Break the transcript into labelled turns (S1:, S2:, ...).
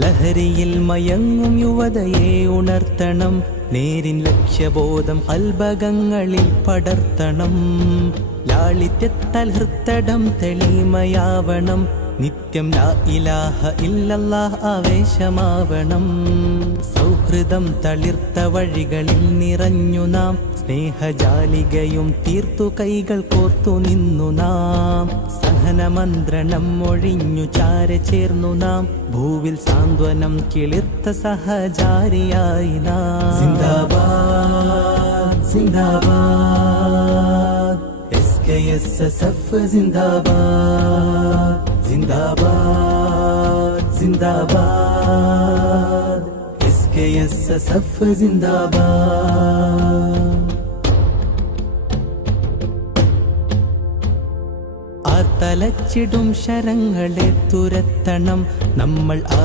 S1: ലഹരിയിൽ മയങ്ങും യുവതയെ ഉണർത്തണം. നേരിൻ ലക്ഷ്യബോധം അൽഭകങ്ങളിൽ പടർത്തണം. ലാളിത്യത്താൽ ഹൃത്തടം തെളിമയാവണം. നിത്യം ലാ ഇലാഹ ഇല്ലല്ലാഹ് ആവേശമാവണം. സൗഹൃദം തളിർത്ത വഴികളിൽ നിറഞ്ഞു നാം. സ്നേഹജാലികയും തീർത്തു കൈകൾ കോർത്തു നിന്നു നാം. സഹനമന്ത്രണം ഒഴിഞ്ഞു ചാര ചേർന്നു നാം. ഭൂവിൽ സാന്ത്വനം കിളിർത്ത സഹചാരിയായി നാം. സിന്ദാബാദ് സിന്ദാബാദ്. S K S S F സിന്ദാബാദ്. സിന്ദാബാദ് സിന്ദാബാദ്. S K S S F സിന്ദാബാദ്. ആർത്തലച്ചിടും ശരങ്ങളെ തുരത്തണം നമ്മൾ ആ